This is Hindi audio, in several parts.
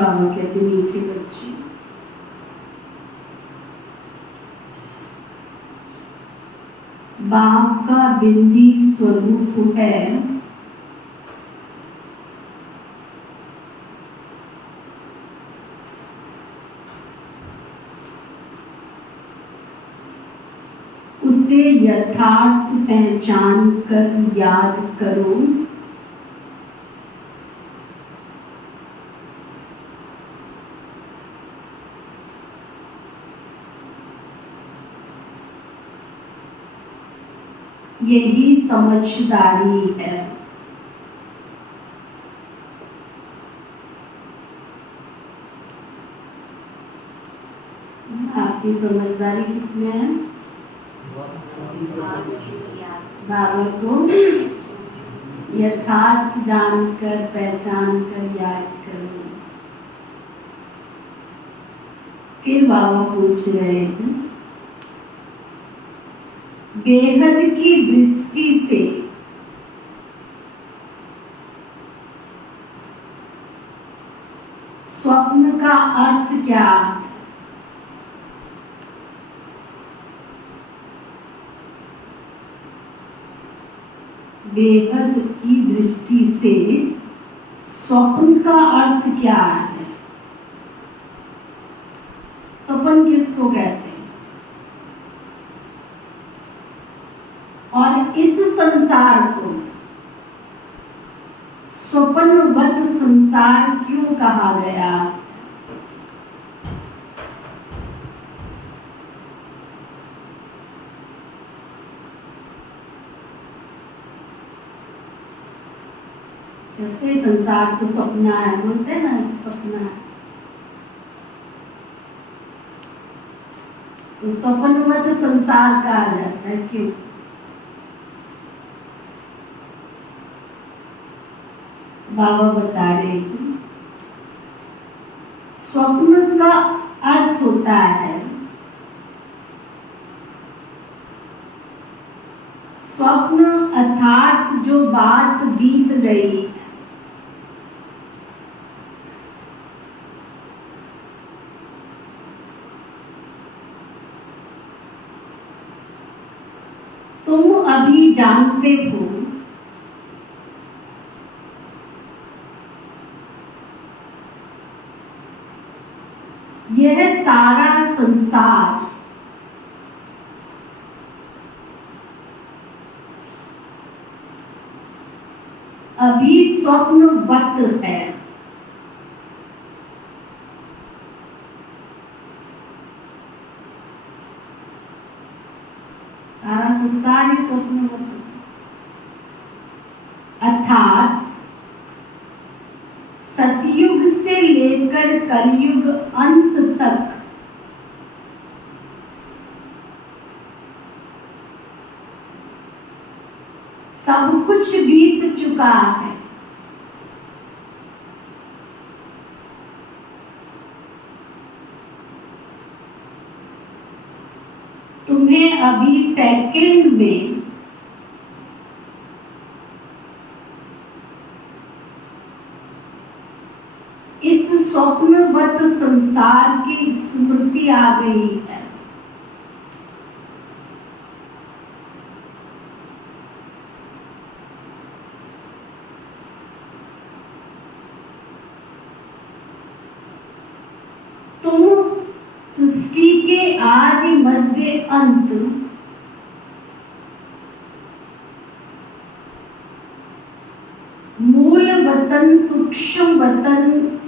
बाबा कहते मीठे बच्चे, बाप का बिंदी स्वरूप है उसे यथार्थ पहचान कर याद करो। यही समझदारी है। आपकी समझदारी किसमें है? बाबा को यथार्थ जानकर पहचान कर याद करो। फिर बाबा पूछ रहे हैं, बेहद की दृष्टि से स्वप्न का अर्थ क्या है? बेहद की दृष्टि से स्वप्न का अर्थ क्या है? स्वप्न किसको कहते हैं? और इस संसार को स्वप्नवत संसार क्यों कहा गया? कहते संसार तो सपना है, बोलते हैं ना सपना है, तो स्वप्नवत संसार कहा जाता है। क्यों? बाबा बता रहे हैं, स्वप्न का अर्थ होता है स्वप्न अर्थात जो बात बीत गई, तुम अभी जानते हो यह सारा संसार अभी स्वप्नवत है। सारा संसार ही स्वप्नवत है, अर्थात सतयुग से लेकर कलयुग अंत तक सब कुछ बीत चुका है। तुम्हें अभी सेकंड में इस स्वप्नवत संसार की स्मृति आ गई है। तुम सृष्टि के आदि मध्य अंत मूल वतन सूक्ष्म वतन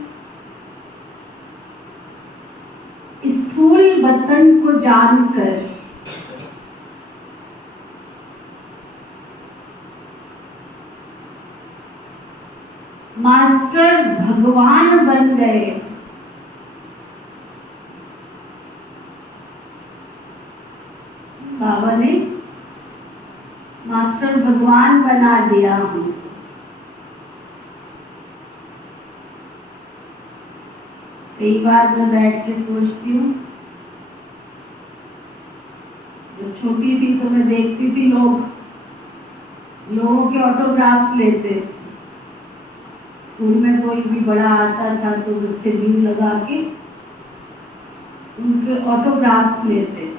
स्थूल वतन को जानकर मास्टर भगवान बन गए। बाबा ने मास्टर भगवान बना दिया हूँ। कई बार मैं बैठ के सोचती हूँ, जब छोटी थी तो मैं देखती थी लोगों के ऑटोग्राफ्स लेते थे, स्कूल में कोई भी बड़ा आता था तो बच्चे भीड़ लगा के उनके ऑटोग्राफ्स लेते थे।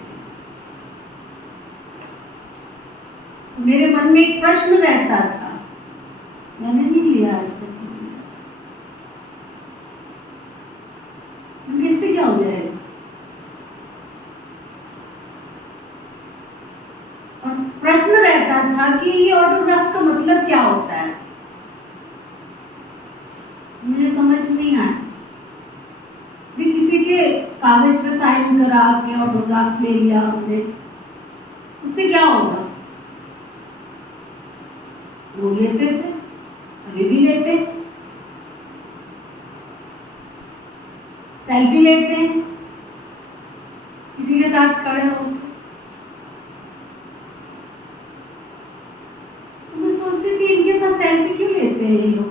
मेरे मन में एक प्रश्न रहता था, मैंने नहीं लिया आज तक किसी का, इससे क्या हो जाएगा? और प्रश्न रहता था कि ये ऑटोग्राफ का मतलब क्या होता है, मुझे समझ नहीं आया। भी किसी के कागज पे साइन करा के ऑटोग्राफ ले लिया हमने, उससे क्या होगा? वो लेते थे, अभी भी लेते, सेल्फी लेते हैं किसी के साथ खड़े हो। तो मैं सोचती थी इनके साथ सेल्फी क्यों लेते हैं ये लोग?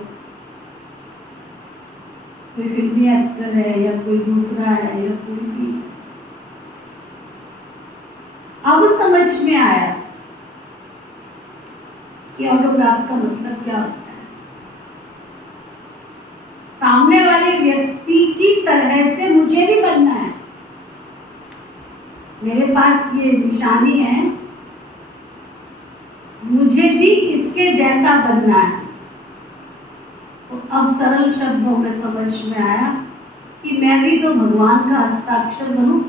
कोई फिल्मी एक्टर है या कोई दूसरा है या कोई भी। अब समझ में आया कि ऑटोग्राफ का मतलब क्या होता है। सामने वाले व्यक्ति की तरह से मुझे भी बनना है। मेरे पास ये निशानी है, मुझे भी इसके जैसा बनना है। तो अब सरल शब्दों में समझ में आया कि मैं भी तो भगवान का हस्ताक्षर बनूं।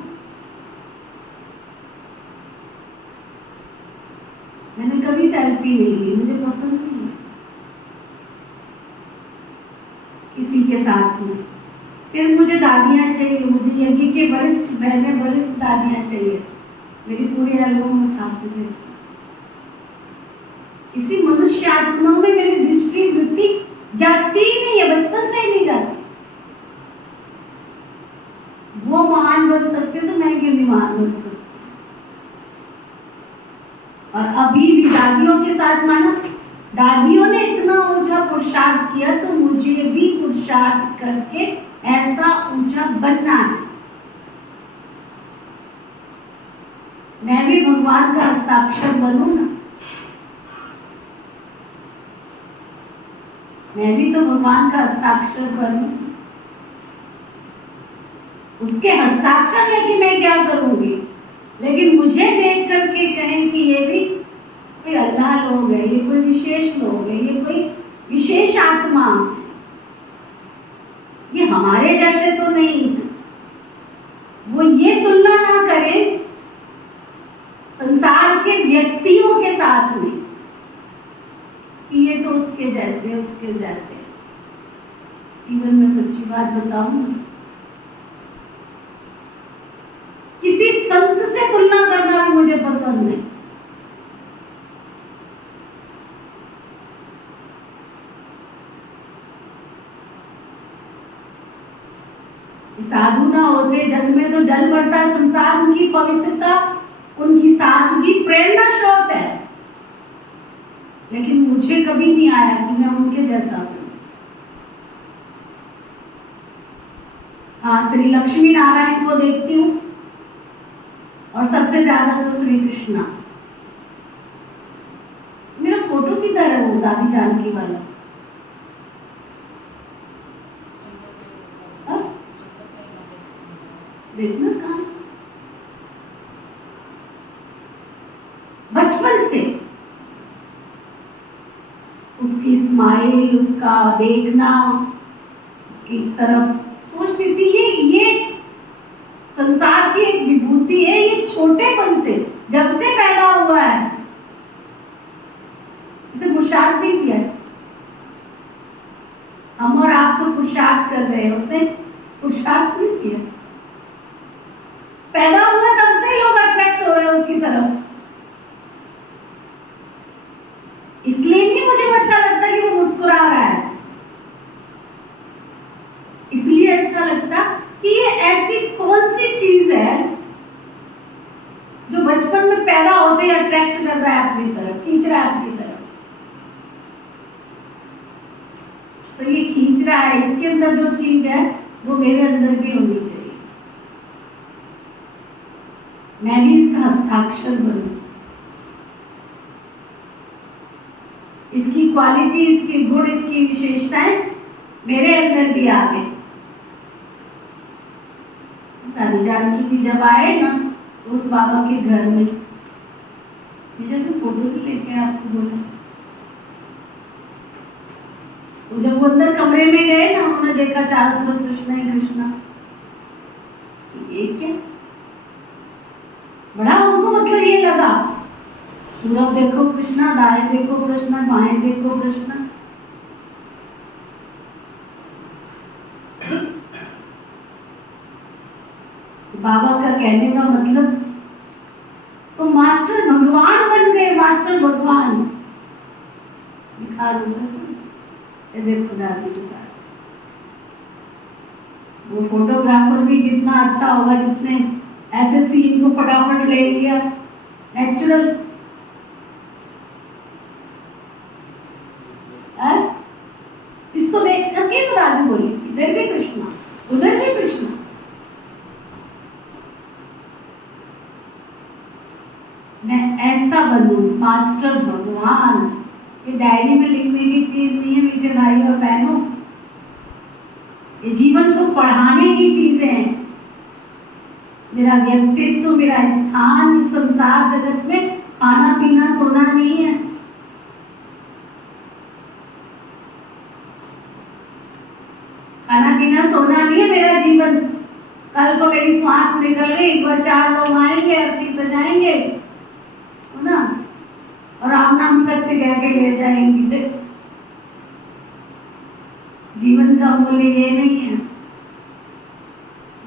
मैंने कभी सेल्फी नहीं ली, मुझे पसंद नहीं है किसी के साथ में। सिर्फ मुझे दादियाँ चाहिए, मुझे यज्ञ के वरिष्ठ बहनें, वरिष्ठ दादियाँ चाहिए। मेरी पूरी एल्बम उठाती है। किसी मनुष्य आत्मा में मेरी दृष्टि वृत्ति जाती ही नहीं है, बचपन से ही नहीं जाती। वो महान बन सकते तो मैं क्यों नहीं महान बन सकती? और अभी भी दादियों के साथ माना, दादियों ने इतना ऊंचा पुरुषार्थ किया तो मुझे भी पुरुषार्थ करके ऐसा ऊंचा बनना है। मैं भी भगवान का हस्ताक्षर बनूं ना। मैं भी तो भगवान का हस्ताक्षर बनूं। उसके हस्ताक्षर लेके मैं क्या करूंगी? लेकिन मुझे देख करके कहें कि ये भी कोई अल्लाह लोग है, ये कोई विशेष लोग है, ये कोई विशेष आत्मा, ये हमारे जैसे तो नहीं है। वो ये तुलना ना करें संसार के व्यक्तियों के साथ में कि ये तो उसके जैसे, उसके जैसे। इवन मैं सच्ची बात बताऊं, किसी संत से तुलना करना भी मुझे पसंद नहीं। साधु ना होते जग में तो जल पड़ता संसार। उनकी पवित्रता, उनकी सादगी प्रेरणा स्रोत है। लेकिन मुझे कभी नहीं आया कि मैं उनके जैसा हूं। हाँ, श्री लक्ष्मी नारायण को देखती हूँ और सबसे ज्यादा तो श्री कृष्णा। मेरा फोटो किधर है वो दादी जानकी वाला? देखना कहाँ। बचपन से उसकी स्माइल, उसका देखना, उसकी तरफ सोचती थी ये संसार की एक विभूति है। ये छोटेपन से, जब से पैदा हुआ है, इसे पुरुषार्थ नहीं किया। हम और आप तो पुरुषार्थ कर रहे हैं, उसने पुरुषार्थ नहीं किया। पैदा हुआ तब से लोग अट्रैक्ट हो रहे हैं उसकी तरफ। इसलिए नहीं मुझे अच्छा लगता कि वो मुस्कुरा रहा है, इसलिए अच्छा लगता कि ये ऐसी कौन सी चीज है जो बचपन में पैदा होते ही अट्रैक्ट कर रहा है अपनी तरफ, खींच रहा है अपनी तरफ। तो ये खींच रहा है, इसके अंदर जो चीज है वो मेरे अंदर भी होनी चाहिए। मैं भी इसका हस्ताक्षर बनूं। इसकी क्वालिटी, इसके गुण, इसकी विशेषताएं मेरे अंदर भी आ गए। रानी जानकी जी जब आए ना उस बाबा के घर में, मुझे भी फोटो भी लेके आपको बोला, तो जब वो अंदर कमरे में गए ना, उन्होंने देखा चारों तरफ कृष्णा ही कृष्णा। ये क्या, बड़ा उनको मतलब ये लगा, पूरब देखो कृष्णा, दाएं देखो कृष्णा, बाएं देखो कृष्णा। बाबा का कहने का मतलब, तो मास्टर भगवान बन गए, मास्टर भगवान। दिखा दूंगा सर, ये देखो दादी के साथ। वो फोटोग्राफर भी कितना अच्छा होगा जिसने ऐसे सीन को फटाफट ले लिया, नेचुरल। इसको देख करके तो दादी बोली इधर भी कृष्णा, उधर भी कृष्णा। मैं ऐसा बनूं, मास्टर भगवान। ये डायरी में लिखने की चीज नहीं है मीठे भाई और बहनों, ये जीवन को पढ़ाने की चीजें हैं। मेरा व्यक्तित्व, मेरा स्थान संसार जगत में खाना पीना सोना नहीं है। खाना पीना सोना नहीं है मेरा जीवन। कल को मेरी श्वास निकल गई, एक बार 4 लोग आएंगे, आरती सजाएंगे ना, और राम नाम सत्य कह के ले जाएंगे। जीवन का मूल्य ये नहीं है।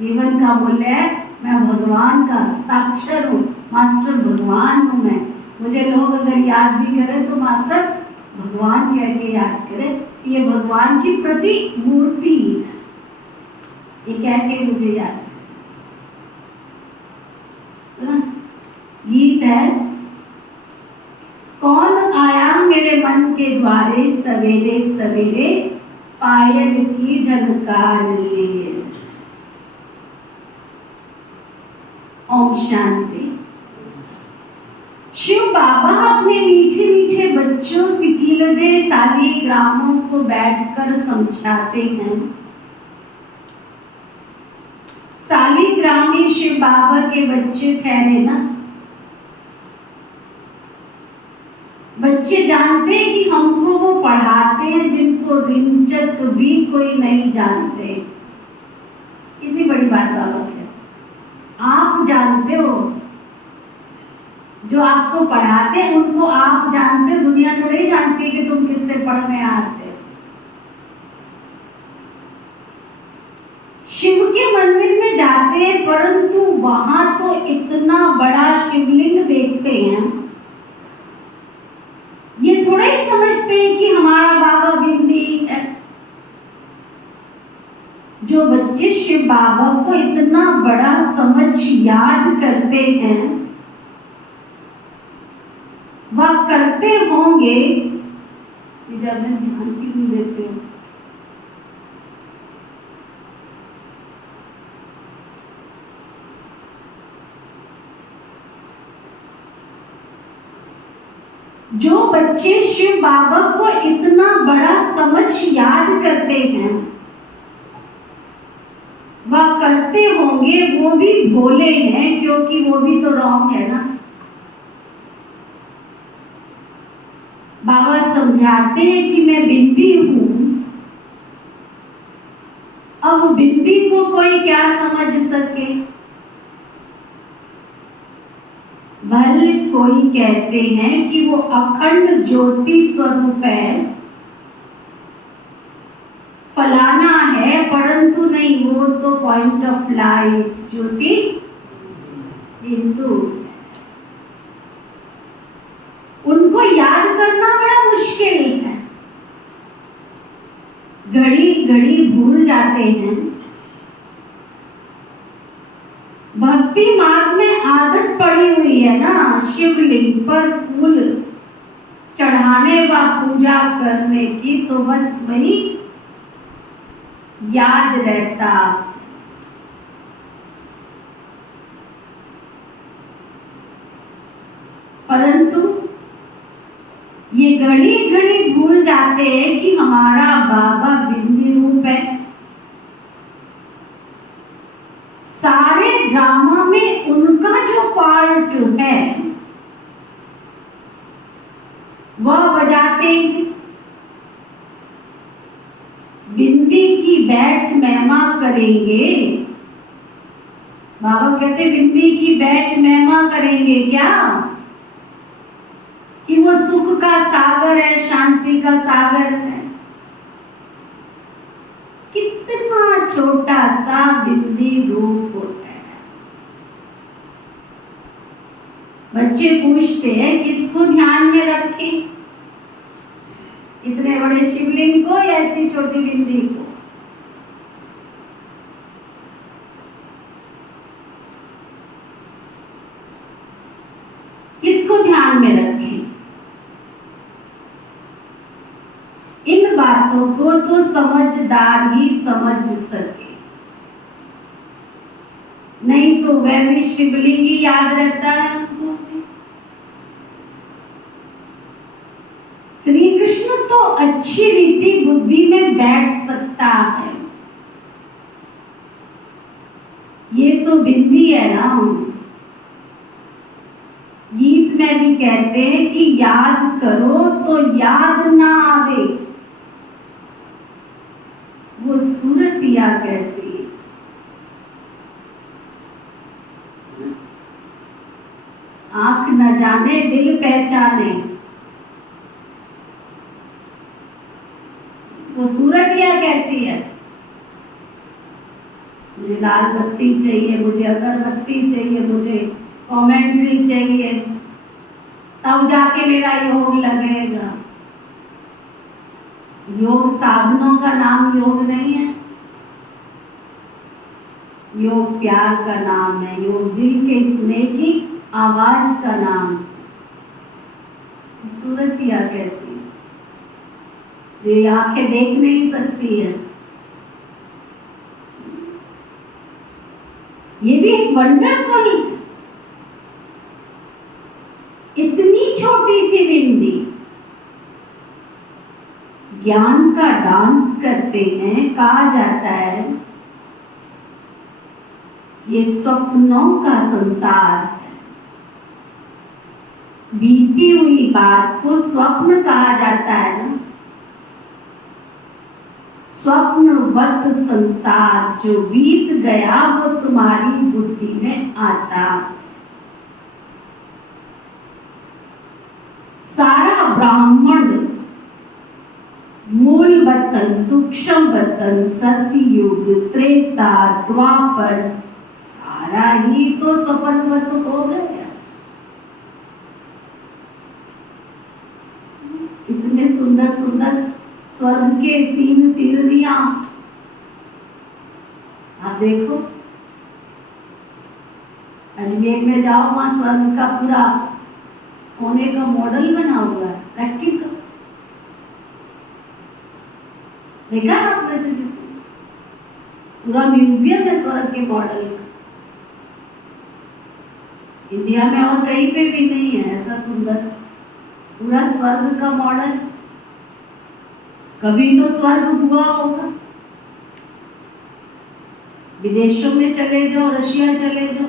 जीवन का मूल्य है मैं भगवान का साक्षर हूँ, मास्टर भगवान हूँ मैं। मुझे लोग अगर याद भी करें तो मास्टर भगवान कह के याद करें कि ये भगवान की प्रतिमूर्ति है, ये कह के मुझे याद करें। गीत है, कौन आया मेरे मन के द्वारे सवेरे सवेरे, पायल की झनकार लिए। ओम शांति। शिव बाबा अपने मीठे मीठे बच्चों सिकीलदे सालिग्रामों को बैठकर समझाते हैं। सालिग्रामी शिव बाबा के बच्चे ठहरे ना। बच्चे जानते हैं कि हमको वो पढ़ाते हैं जिनको रिंचक भी कोई नहीं जानते। कितनी बड़ी बात बाबा है। आप जानते हो, जो आपको पढ़ाते हैं उनको आप जानते हो, दुनिया थोड़ी जानती है कि तुम किससे पढ़ने आते हो। शिव के मंदिर में जाते हैं परंतु वहां तो इतना बड़ा शिवलिंग देखते हैं, ये थोड़ा ही समझते हैं कि हमारा बाबा बिंदी है। जो बच्चे शिव बाबा को इतना बड़ा समझ याद करते हैं, वह करते होंगे, ध्यान क्यों नहीं देते हो? जो बच्चे शिव बाबा को इतना बड़ा समझ याद करते हैं, वह करते होंगे वो भी भोले हैं, क्योंकि वो भी तो रॉन्ग है ना। बाबा समझाते हैं कि मैं बिंदी हूं। अब बिंदी को कोई क्या समझ सके। भल कोई कहते हैं कि वो अखंड ज्योति स्वरूप है, फलाना है, परंतु नहीं, वो तो पॉइंट ऑफ लाइट ज्योति बिंदु। उनको याद करना बड़ा मुश्किल है, घड़ी घड़ी भूल जाते हैं। भक्ति मार्ग में आदत पड़ी हुई है ना, शिवलिंग पर फूल चढ़ाने व पूजा करने की, तो बस वही याद रहता। परंतु ये घड़ी घड़ी भूल जाते हैं कि हमारा बाबा बिंदी रूप है। सारे ड्रामा में उनका जो पार्ट है वह बजाते हैं। बिंदी की बैठ महिमा करेंगे। बाबा कहते बिंदी की बैठ महिमा करेंगे क्या? कि वो सुख का सागर है, शांति का सागर है। कितना छोटा सा बिंदी रूप होता है। बच्चे पूछते हैं किसको ध्यान में रखें, इतने बड़े शिवलिंग को या इतनी छोटी बिंदी को? किसको ध्यान में रखें? इन बातों को तो समझदार ही समझ सके, नहीं तो वह भी शिवलिंग ही याद रहता है उनको। श्री कृष्ण तो अच्छी रीति बुद्धि में बैठ सकता है, ये तो बिंदी है ना। गीत में भी कहते हैं कि याद करो तो याद ना आवे, वो सूरत या कैसी। आंख न जाने दिल पहचाने, वो सूरत या कैसी है। मुझे लाल बत्ती चाहिए, मुझे अगरबत्ती चाहिए, मुझे कमेंट्री चाहिए, तब जाके मेरा योग लगेगा। योग साधनों का नाम योग नहीं है, योग प्यार का नाम है, योग दिल के स्नेह की आवाज का नाम। सूरत या कैसी, जो ये आंखें देख नहीं सकती है। ये भी एक वंडरफुल, इतनी छोटी सी बिंदी ज्ञान का डांस करते हैं। कहा जाता है ये स्वप्नों का संसार है। बीती हुई बात को स्वप्न कहा जाता है ना। स्वप्नवत संसार जो बीत गया वो तुम्हारी बुद्धि में आता। सारा ब्राह्मण, मूल वतन, सूक्ष्म वतन, सतयुग, त्रेता, द्वापर, सारा ही तो स्वप्नवत हो गया। कितने सुंदर सुंदर स्वर्ग के सीन सीनरियां आप देखो। अजमेर में जाओ, वहां स्वर्ग का पूरा सोने का मॉडल बना हुआ है, प्रैक्टिकल। देखा आपने से पूरा म्यूजियम है स्वर्ग के मॉडल का। इंडिया में और कहीं पे भी नहीं है ऐसा सुंदर पूरा स्वर्ग का मॉडल। कभी तो स्वर्ग हुआ होगा। विदेशों में चले जाओ, रशिया चले जाओ,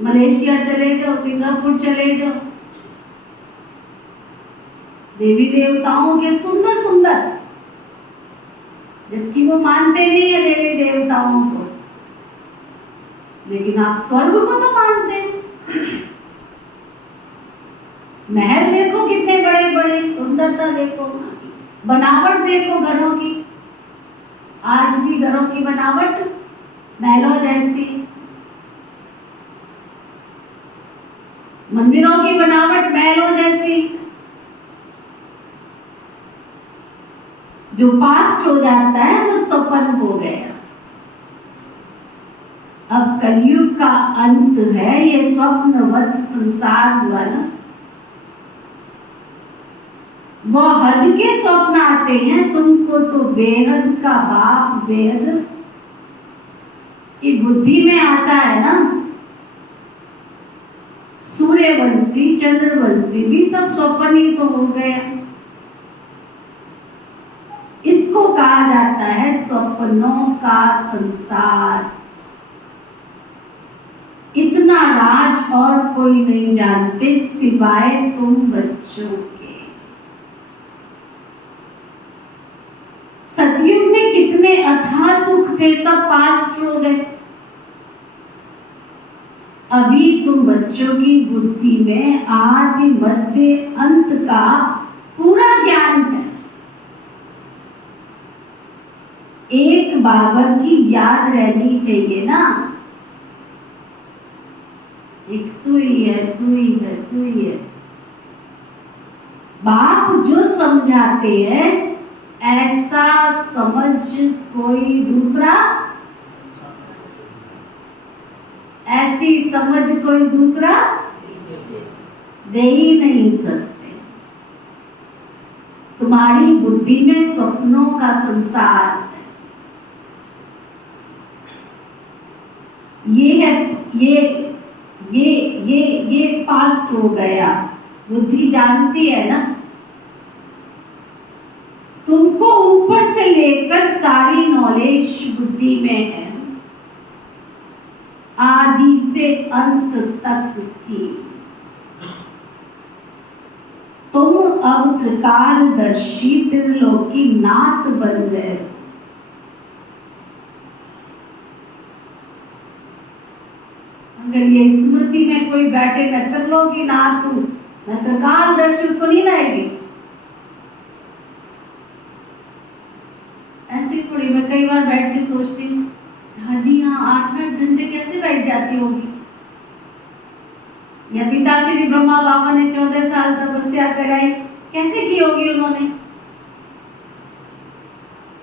मलेशिया चले जाओ, सिंगापुर चले जाओ, देवी देवताओं के सुंदर सुंदर, जबकि वो मानते नहीं है देवी देवताओं को, लेकिन आप स्वर्ग को तो मानते हैं। महल देखो कितने बड़े बड़े, सुंदरता देखो, बनावट देखो घरों की। आज भी घरों की बनावट महलों जैसी, मंदिरों की बनावट महलों जैसी। जो पास्ट हो जाता है वो स्वप्न हो गया। अब कलयुग का अंत है, ये स्वप्नवत संसार हुआ ना। वो हद के स्वप्न आते हैं, तुमको तो बेहद का बाप बेहद की बुद्धि में आता है ना। सूर्य सूर्यवंशी चंद्रवंशी भी सब स्वप्न ही तो हो गया। इसको कहा जाता है स्वप्नों का संसार। इतना राज और कोई नहीं जानते सिवाय तुम बच्चों के। सतयुग में कितने अथाह सुख थे, सब पास्ट हो गए। अभी तुम बच्चों की बुद्धि में आदि मध्य अंत का पूरा ज्ञान है। एक बाबा की याद रहनी चाहिए ना, एक तू ही है, तू ही है, तू ही है। बाप जो समझाते हैं ऐसा समझ कोई दूसरा, ऐसी समझ कोई दूसरा दे ही नहीं सकते। तुम्हारी बुद्धि में स्वप्नों का संसार है। ये पास्ट हो गया। बुद्धि जानती है ना, तुमको ऊपर से लेकर सारी नॉलेज बुद्धि में है, आदि से अंत तक की। तुम अब त्रिकालदर्शी त्रिलोकी नाथ बन गए। अगर ये स्मृति में कोई बैठे मैं त्रिलोकी नाथ हूं, मैं त्रिकालदर्शी, उसको नींद आएगी? ऐसे थोड़ी। मैं कई बार बैठ के सोचती हूँ, दादी यहाँ 8-8 घंटे कैसे बैठ जाती होगी। या पिताश्री ब्रह्मा बाबा ने 14 साल तपस्या कराई, कैसे की होगी उन्होंने?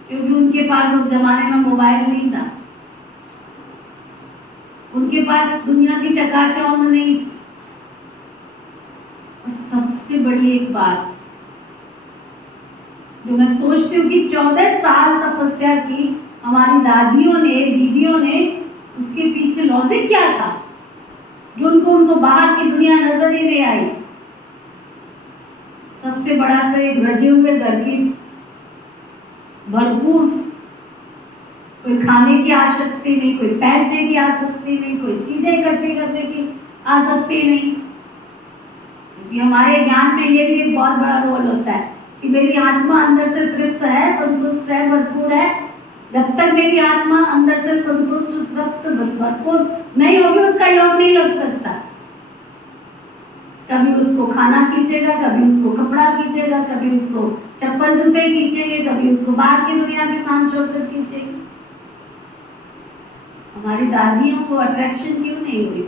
क्योंकि उनके पास उस जमाने में मोबाइल नहीं था, उनके पास दुनिया की चकाचौंध नहीं थी। और सबसे बड़ी एक बात जो मैं सोचती हूँ कि 14 साल तपस्या की हमारी दादियों ने, दीदियों ने, उसके पीछे लॉजिक क्या था जो उनको बाहर की दुनिया नजर ही नहीं आई। सबसे बड़ा तो एक रजे हुए घर की भरपूर, कोई खाने की आसक्ति नहीं, कोई पहनने की आसक्ति नहीं, कोई चीजें इकट्ठी करने की आसक्ति नहीं। क्योंकि हमारे ज्ञान में ये भी एक बहुत बड़ा रोल होता है कि मेरी आत्मा अंदर से तृप्त है, संतुष्ट है, भरपूर है। जब तक मेरी आत्मा अंदर से संतुष्ट, तृप्त, भरपूर नहीं होगी, उसका योग नहीं लग सकता। कभी उसको खाना खींचेगा, कभी उसको कपड़ा खींचेगा, कभी उसको चप्पल जूते खींचेंगे, कभी उसको बाहर की दुनिया के सांस छोड़कर खींचेंगे। हमारी दादियों को अट्रैक्शन क्यों नहीं हुई?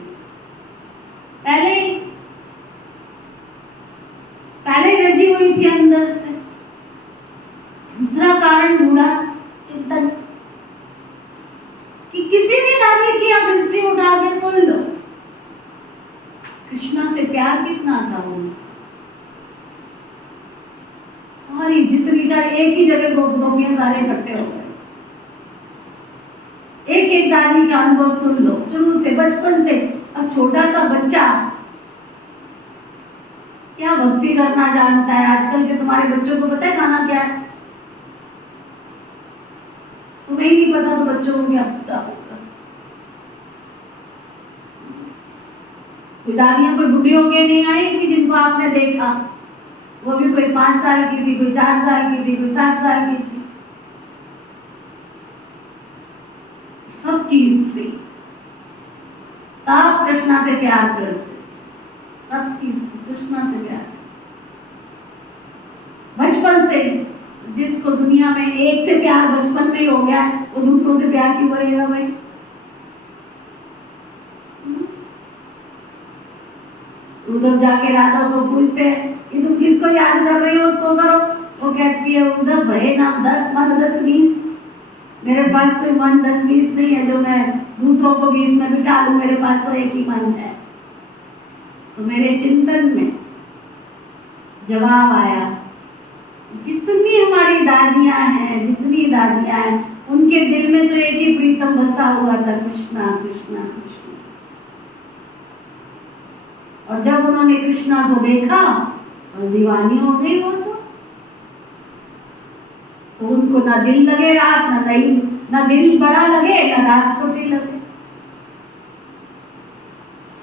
पहले रजी हुई थी अंदर से। दूसरा कारण ढूंढा, चिंतन, कि किसी भी दादी की आप हिस्ट्री उठा के सुन लो, कृष्णा से प्यार कितना था वो। सारी जितनी सारी एक ही जगह गोपियां सारे इकट्ठे हो गए। एक एक दादी का अनुभव सुन लो, शुरू से, बचपन से। अब छोटा सा बच्चा क्या भक्ति करना जानता है? आजकल के तुम्हारे बच्चों को पता है खाना क्या है? तुम्हें ही नहीं पता तो बच्चों को क्या पता होगा। दादियां कोई बूढ़ी होके नहीं आई थी जिनको आपने देखा, वो भी कोई 5 साल की थी, कोई 4 साल की थी, कोई 7 साल की थी। सबकी हिस्ट्री, सब कृष्णा से प्यार करते, सबकी कृष्णा से प्यार। बचपन से जिसको दुनिया में एक से प्यार बचपन में ही हो गया, वो दूसरों से प्यार क्यों करेगा भाई? उद्धव जाके राधा को पूछते कि तुम किसको याद कर रही हो, उसको करो। वो कहती है, उद्धव भय ना मन 10-20, मेरे पास कोई मन 10-20 नहीं है जो मैं दूसरों को 20 में बिठा लूं, मेरे पास तो एक ही मन है। तो मेरे चिंतन में जवाब आया, जितनी हमारी दादियां हैं, जितनी दादियां हैं, उनके दिल में तो एक ही प्रीतम बसा हुआ था, कृष्णा कृष्णा कृष्णा। और जब उन्होंने कृष्णा को देखा और दीवानी हो गई वो तो उनको ना दिल लगे रात, ना दिल बड़ा लगे, ना रात छोटी लगे।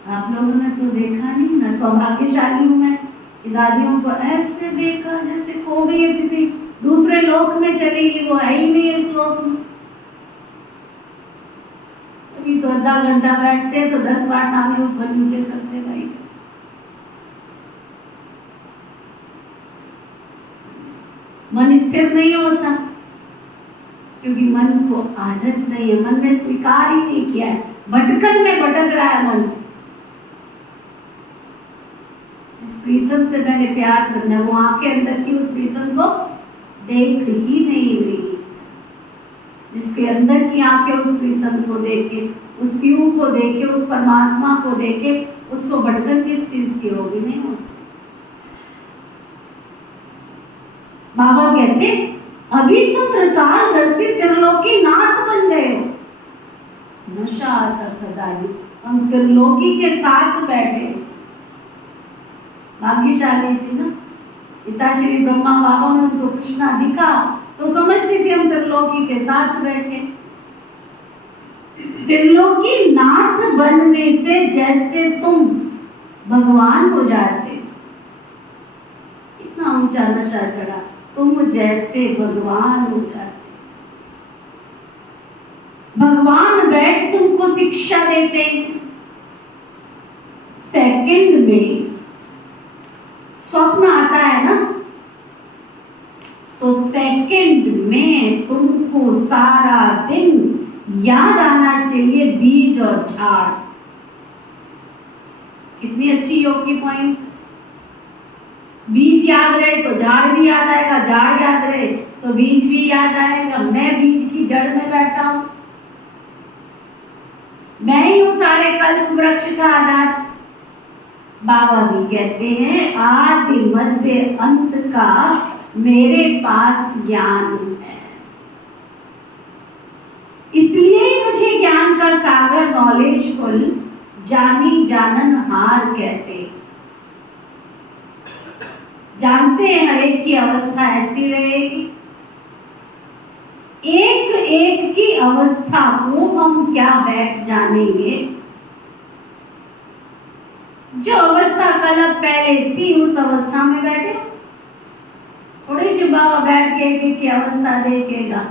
आप लोगों ने तो देखा नहीं ना, सौभाग्यशाली हूं मैं कि दादियों को ऐसे देखा जैसे खो गई है, किसी दूसरे लोक में चली गई, वो है ही नहीं इस लोक में। अभी तो आधा घंटा बैठते तो 10 बार टांगे ऊपर नीचे करते भाई। मन स्थिर नहीं होता क्योंकि मन को आदत नहीं है, मन ने स्वीकार ही नहीं किया है, भटकन में भटक रहा है मन। जिस प्रीतम से मैंने प्यार करना है वो आंखें अंदर की उस प्रीतम को देख ही नहीं रही। जिसके अंदर की आंखें उस प्रीतम को देखे, उस पीऊ को देखे, उस परमात्मा को देखे, उसको भटकन किस चीज की होगी? नहीं हो सकती। बाबा कहते अभी तुम त्रिकालदर्शी त्रिलोकी नाथ बन गए हो। नशा आता था दादी, हम त्रिलोकी के साथ बैठे। भाग्यशाली थी ना पिता श्री ब्रह्मा बाबा ने उनको कृष्णा दिखा तो समझती थी हम त्रिलोकी के साथ बैठे। त्रिलोकी नाथ बनने से जैसे तुम भगवान हो जाते। कितना ऊंचा नशा चढ़ा, तुम जैसे भगवान हो जाते। भगवान बैठ तुमको शिक्षा देते। सेकंड में स्वप्न आता है ना, तो सेकंड में तुमको सारा दिन याद आना चाहिए बीज और झाड़। कितनी अच्छी योग की पॉइंट। बीज याद रहे तो झाड़ भी याद आएगा, झाड़ याद रहे तो बीज भी याद आएगा। मैं बीज की जड़ में बैठा हूं, मैं ही हूं सारे कल्प वृक्ष का आधार। बाबा भी कहते हैं आदि मध्य अंत का मेरे पास ज्ञान है, इसलिए मुझे ज्ञान का सागर नॉलेजफुल जानी जानन हार कहते। जानते हैं हर एक की अवस्था ऐसी रहेगी। एक एक की अवस्था को हम क्या बैठ जानेंगे। जो अवस्था कल पहले थी उस अवस्था में बैठे। थोड़ी सी बाबा बैठ के एक एक की अवस्था देखेगा।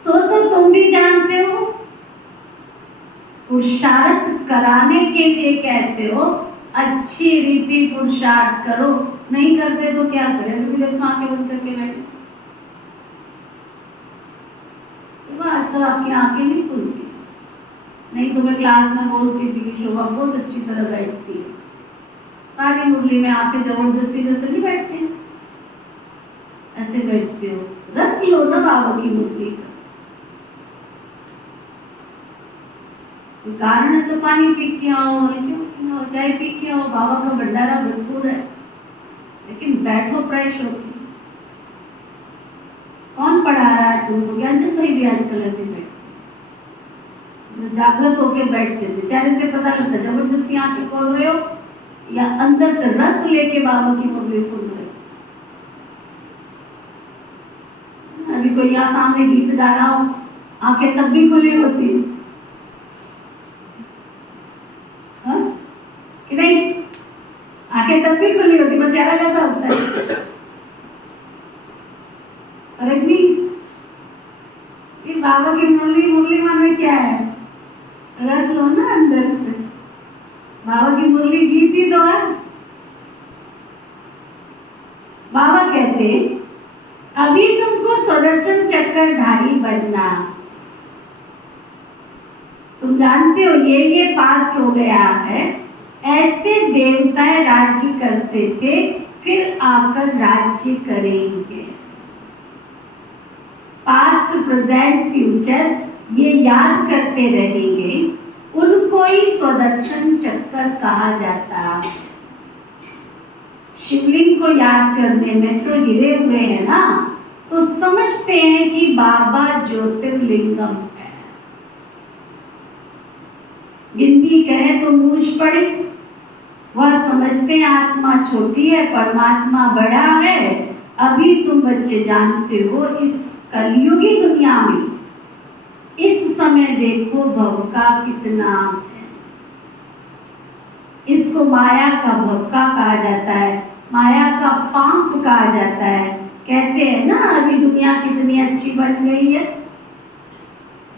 सो तो तुम भी जानते हो, पुरुषार्थ कराने के लिए कहते हो अच्छी रीति पुरुषार्थ करो, नहीं करते तो क्या करें? तो देखो आंखें बंद करके बैठे। तो आजकल आपकी आंखें नहीं खुलती, नहीं तो मैं क्लास में बोलती थी कि शोभा बहुत अच्छी तरह बैठती है। सारी मुरली में आंखें जबरदस्ती जैसे नहीं बैठते हैं, ऐसे बैठते हो। रस लो ना बाबा की मुरली का। कारण है तो पानी पी के आओ, और क्यों चाय पी के आओ, बाबा का भंडारा भरपूर है, लेकिन बैठो फ्रेश होके। कौन पढ़ा रहा है तुमको? ज्ञानचंद भाई भी आजकल ऐसे बैठते, जागृत होके बैठते थे, चेहरे से पता लगता जबरदस्ती आंखें खोल रहे हो या अंदर से रस लेके बाबा की मुरली सुन रहे हो। अभी कोई यहाँ सामने गीत गा रहा हो, आंखें तब भी खुली होती है कि नहीं? आंखें तब भी खुली होती, पर चेहरा कैसा होता है? फर्क नहीं। ये बाबा की मुरली माने क्या है? रस लो ना अंदर से। बाबा की मुरली गीत ही तो है। बाबा कहते अभी तुमको सुदर्शन चक्रधारी बनना। तुम जानते हो ये पास्ट हो गया है। ऐसे देवताएं राज्य करते थे, फिर आकर राज्य करेंगे। पास्ट प्रेजेंट फ्यूचर ये याद करते रहेंगे, उनको ही सुदर्शन चक्र कहा जाता है। शिवलिंग को याद करने में तो गिरे हुए हैं ना, तो समझते हैं कि बाबा ज्योतिर्लिंगम है। बिंदी कहे तो मूछ पड़े। वह समझते हैं आत्मा छोटी है, परमात्मा बड़ा है। अभी तुम बच्चे जानते हो इस कलयुगी दुनिया में इस समय देखो भव का कितना है। इसको माया का भवका कहा जाता है, माया का पांप कहा जाता है। कहते हैं ना अभी दुनिया कितनी अच्छी बन गई है,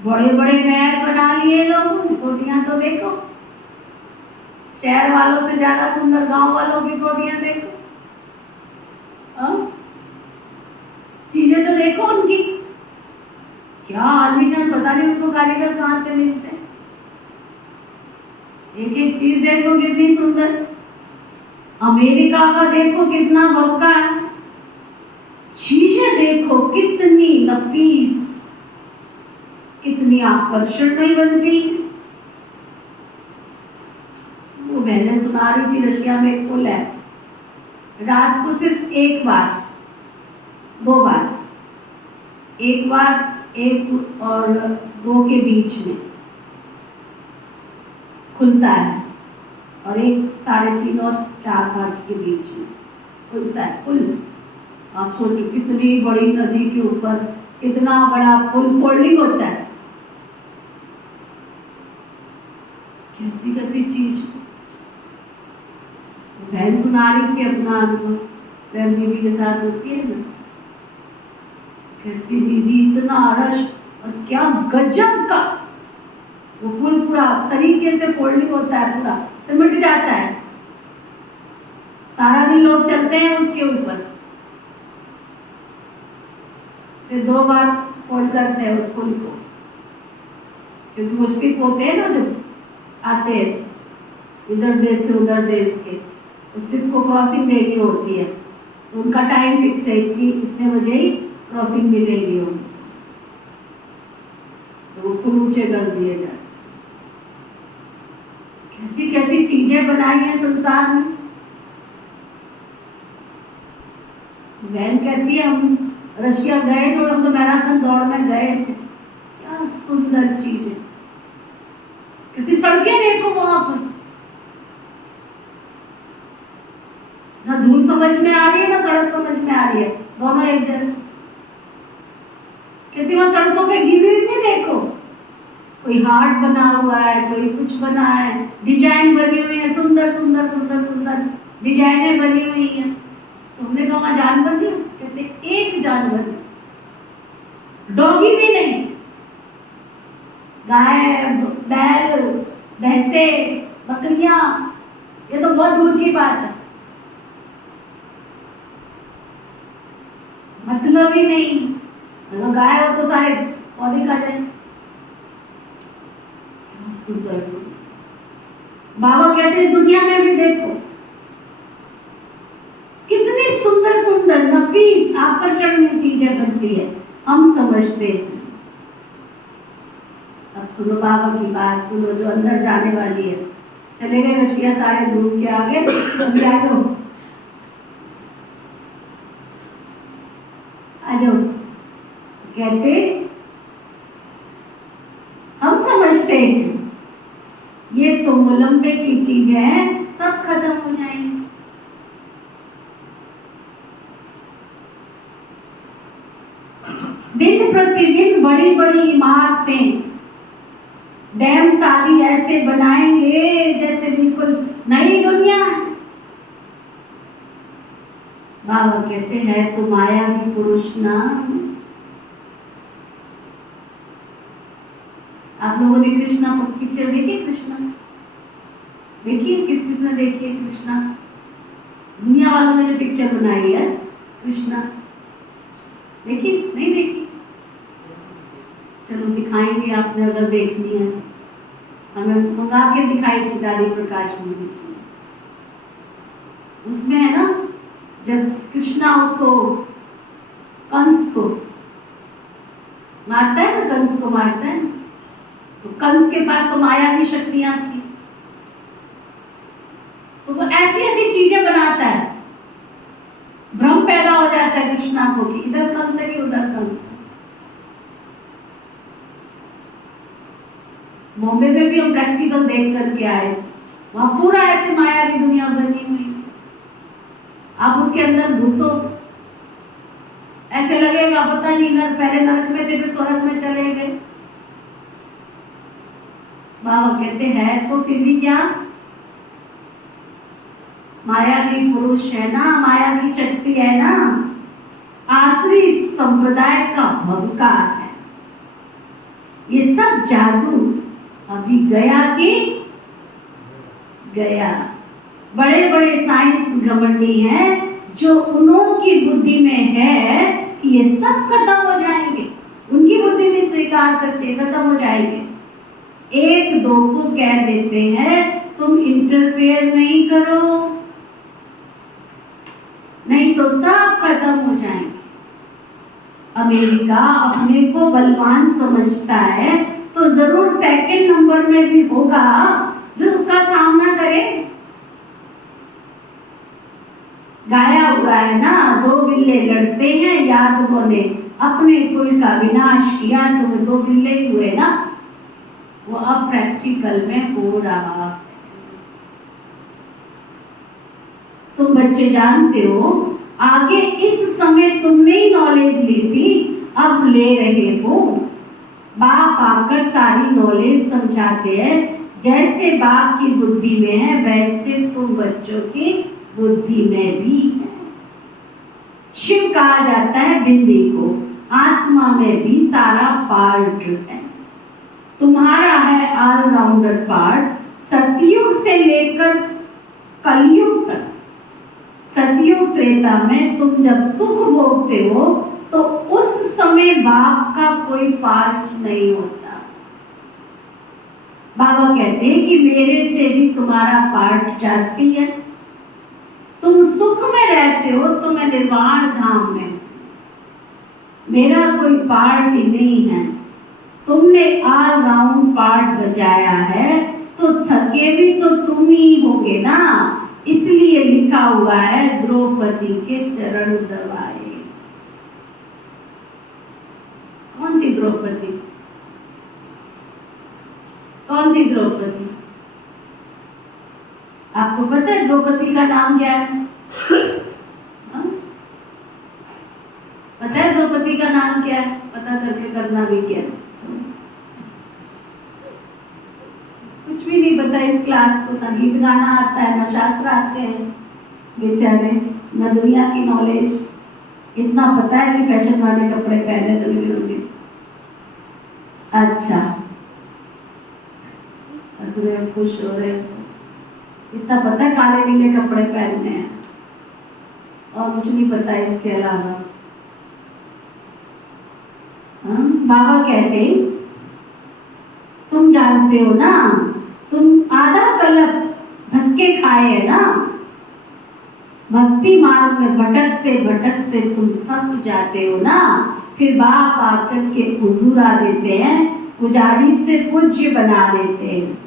बड़े बड़े महल बना लिए लोगों ने। कोठियां तो देखो, शहर वालों से ज्यादा सुंदर गांव वालों की कोठियां देखो। चीजें तो देखो उनकी, क्या आदमीजान, पता नहीं उनको कारीगर कहाँ से मिलते हैं। एक एक चीज देखो कितनी सुंदर। अमेरिका का देखो कितना भवका है, चीजें देखो कितनी नफीस, कितनी आकर्षणीय बनती। वो बहनें सुना रही थी रशिया में एक पुल है, रात को सिर्फ एक बार, दो बार, एक बार 1 और 2 के बीच में खुलता है और 1, 3:30 और 4, 5 के बीच में खुलता है पुल। आप सोचो कितनी बड़ी नदी के ऊपर कितना बड़ा पुल फोल्डिंग होता है। कैसी कैसी चीज। बहन सुना रही थी अपना अनुभव, बहन दीदी के साथ होती है ना, कहती दीदी इतना रश और क्या गजब का वो पुल पूरा तरीके से फोल्डिंग होता है, पूरा सिमट जाता है। सारा दिन लोग चलते हैं उसके ऊपर से 2 बार फोल्ड करते हैं उस पुल को, क्योंकि वो शिप होते हैं ना जो आते हैं इधर देश से उधर देश के, उस शिप को क्रॉसिंग देनी होती है। उनका टाइम फिक्स है, इतने बजे ही क्रॉसिंग मिलेगी उनको, तो वो पुल ऊंचे कर दिए जाते। कैसी कैसी चीजें बनाई हैं संसार में। बहन कहती है हम रशिया गए थे, हम तो मैराथन दौड़ में गए थे, क्या सुंदर चीज है। कहती सड़कें देखो वहां पर, ना धूल समझ में आ रही है ना सड़क समझ में आ रही है, दोनों एक जैसे। कहती वहां सड़कों पे गिरी नहीं देखो, कोई हार्ट बना हुआ है, कोई कुछ बना है, डिजाइन बनी हुई है, सुंदर सुंदर सुंदर सुंदर डिजाइनें बनी हुई है। तो हमने कहा वहां जानवर नहीं? कहते एक जानवर नहीं, डॉगी भी नहीं, गाय बैल भैंसे बकरियां ये तो बहुत दूर की बात है, मतलब ही नहीं। अगर गाय हो तो सारे पौधे खा जाए। सुंदर बाबा कहते हैं दुनिया में भी देखो कितनी सुंदर सुंदर नफीस आकर्षणीय चीजें बनती है, हम समझते हैं। अब सुनो बाबा की बात सुनो जो अंदर जाने वाली है। चले गए रशिया सारे घूम के आगे, अभी आ जाओ आ जाओ। कहते हम समझते हैं ये तो मुलम्बे की चीजें हैं, सब खत्म हो जाएंगी। दिन प्रतिदिन बड़ी बड़ी इमारतें डैम शादी ऐसे बनाएंगे जैसे बिल्कुल नई दुनिया है। बाबा कहते हैं तो माया भी पुरुष ना। आप लोगों ने कृष्णा पिक्चर देखी? कृष्णा देखिए, किस किसने देखी है कृष्णा? दुनिया वालों ने जो पिक्चर बनाई है कृष्णा, देखी? नहीं देखी? चलो दिखाएंगे, आपने अगर देखनी है। हमें मंगा के दिखाई थी दादी प्रकाश मूवी। उसमें है ना जब कृष्णा उसको कंस को मारता है ना, कंस को मारता है, तो कंस के पास तो माया की शक्तियां थी, तो वो ऐसी ऐसी चीजें बनाता है, भ्रम पैदा हो जाता है कृष्णा को कि इधर कंस है कि उधर कंस है। बॉम्बे में भी हम प्रैक्टिकल देख करके आए, वहां पूरा ऐसे माया की दुनिया बनी हुई है। आप उसके अंदर घुसो, ऐसे लगेगा पता नहीं नर पहले नरक में थे फिर स्वर्ग में चले गए। बाबा कहते हैं तो फिर भी क्या, माया की पुरुष है ना, माया की शक्ति है ना, आसुरी संप्रदाय का भंकार है। ये सब जादू अभी गया कि गया। बड़े बड़े साइंस घमंडी हैं जो उन्हों की बुद्धि में है कि ये सब खत्म हो जाएंगे, उनकी बुद्धि में स्वीकार करते खत्म हो जाएंगे। एक दो को कह देते हैं तुम इंटरफेयर नहीं करो, नहीं तो सब खत्म हो जाएंगे। अमेरिका अपने को बलवान समझता है तो जरूर सेकंड नंबर में भी होगा जो उसका सामना करे। गाया हुआ है ना, दो बिल्ले लड़ते हैं, यादवों ने अपने कुल का विनाश किया, तो दो बिल्ले हुए ना, वो अब प्रैक्टिकल में हो रहा है। तुम बच्चे जानते हो आगे इस समय तुमने ही नॉलेज ली थी, अब ले रहे हो। बाप आकर सारी नॉलेज समझाते हैं, जैसे बाप की बुद्धि में है वैसे तुम बच्चों की बुद्धि में भी है। शिव कहा जाता है बिंदी को, आत्मा में भी सारा पार्ट है। तुम्हारा है ऑलराउंडर पार्ट, सतयुग से लेकर कलयुग तक। सतयुग त्रेता में तुम जब सुख भोगते हो तो उस समय बाप का कोई पार्ट नहीं होता। बाबा कहते हैं कि मेरे से भी तुम्हारा पार्ट जास्ती है। तुम सुख में रहते हो तो मैं निर्वाण धाम में, मेरा कोई पार्ट ही नहीं है। तुमने ऑल राउंड पार्ट बजाया है तो थके भी तो तुम ही होगे ना, इसलिए लिखा हुआ है द्रौपदी के चरण दबाए। कौन थी द्रौपदी? कौन थी द्रौपदी? आपको पता है द्रौपदी का नाम क्या है? पता है द्रौपदी का नाम क्या है? पता करके करना भी क्या, कुछ भी नहीं पता इस क्लास को। ना गीत गाना आता है, ना शास्त्र आते हैं बेचारे, ना दुनिया की नॉलेज। इतना पता है कि फैशन वाले कपड़े पहने तो नहीं होंगे। अच्छा, हंस रहे, खुश हो रहे, इतना पता है काले नीले कपड़े पहनने हैं, और कुछ नहीं पता इसके अलावा। बाबा कहते तुम जानते हो ना, तुम आधा कल्प धक्के खाए है ना, भक्ति मार्ग में भटकते भटकते तुम थक जाते हो ना, फिर बाप आकर के हुजूरा देते हैं, पुजारी से पूज्य बना देते हैं।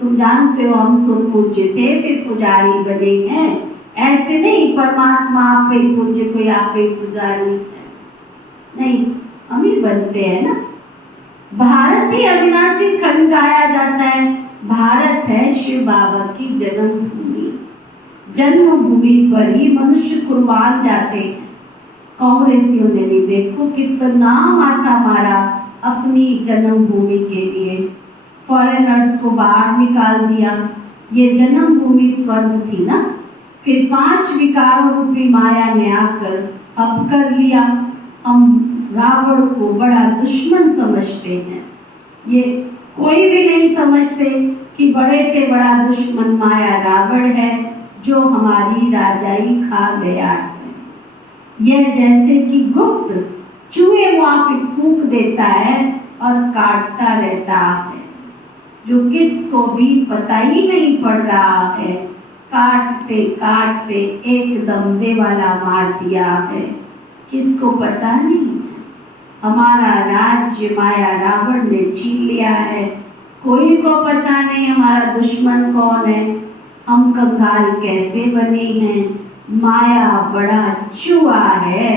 तुम जानते हो हम सब पूज्य थे फिर पुजारी बने हैं, ऐसे नहीं परमात्मा आप ही पूज्य कोई आप ही पुजारी है, नहीं हम ही बनते हैं ना। भारत ही अविनाशी खंड गाया जाता है। भारत है शिव बाबा की जन्मभूमि, जन्मभूमि पर ही मनुष्य कुर्बान जाते हैं। कांग्रेसियों ने भी देखो कितना माथा मारा अपनी जन्मभूमि के लिए, फॉरेनर्स को बाहर निकाल दिया। ये जन्मभूमि स्वर्ग थी ना, फिर 5 विकारों रूपी माया ने आकर अब कर लिया। हम रावण को बड़ा दुश्मन समझते हैं, ये कोई भी नहीं समझते कि बड़े से बड़ा दुश्मन माया रावण है जो हमारी राजाई खा गया है। यह जैसे कि गुप्त चूहे मुआफिक फूंक देता है और काटता रहता है, जो किसको भी पता ही नहीं पड़ रहा है। काटते काटते एकदम देवाला मार दिया है, किसको पता नहीं। हमारा राज्य माया रावण ने छीन लिया है, कोई को पता नहीं हमारा दुश्मन कौन है, हम कंगाल कैसे बने हैं। माया बड़ा चूहा है,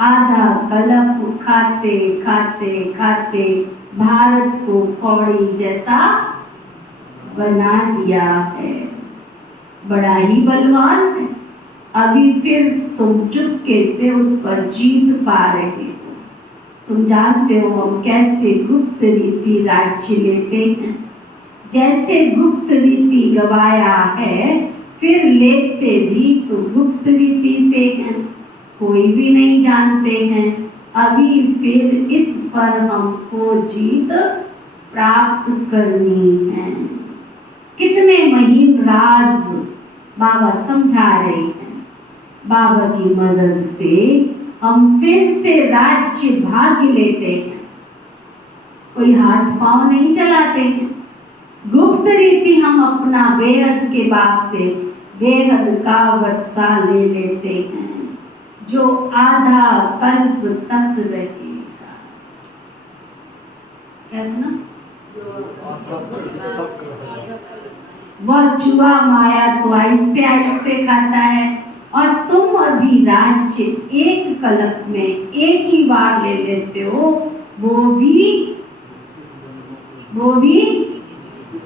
आधा कल्प खाते खाते खाते भारत को कौड़ी जैसा बना दिया है। बड़ा ही बलवान है। अभी फिर तुम चुपके से उस पर जीत पा रहे हो। तुम जानते हो हम कैसे गुप्त रीति राज्य लेते हैं। जैसे गुप्त रीति गवाया है, फिर लेते भी तो गुप्त रीति से हैं। कोई भी नहीं जानते हैं। अभी फिर इस पर हमको जीत प्राप्त करनी है। कितने महीन राज बाबा समझा रहे हैं। बाबा की मदद से हम फिर से राज्य भाग लेते हैं। कोई हाथ पांव नहीं चलाते हैं। गुप्त रीति हम अपना बेहद के बाप से बेहद का वर्षा ले लेते हैं, जो आधा कल्प तक रहेगा। क्या सुना? वह जुआ माया तो आहिस्ते आहिस्ते खाता है, और तुम अभी राज्य एक कल्प में एक ही बार ले लेते हो। वो भी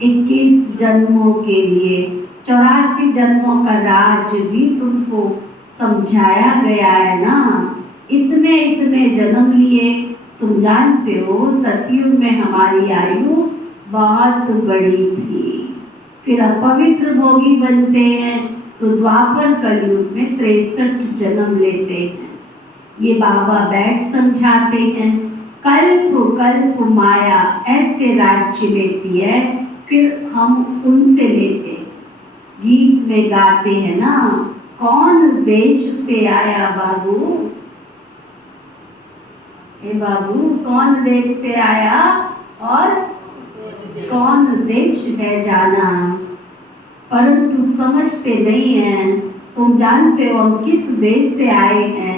21 जन्मों के लिए। 84 जन्मों का राज भी तुमको समझाया गया है ना। इतने इतने जन्म लिए। तुम जानते हो सतयुग में हमारी आयु बहुत बड़ी थी। फिर अपवित्र भोगी बनते हैं तो द्वापर कलयुग में 63 जन्म लेते हैं। ये बाबा बैठ समझाते हैं। कल्प कल्प माया ऐसे राज्य लेती है, फिर हम उनसे लेते हैं। गीत में गाते हैं ना, कौन देश से आया बाबू, हे बाबू कौन देश से आया और कौन देश है जाना। परंतु समझते नहीं हैं। तुम जानते हो हम किस देश से आए हैं,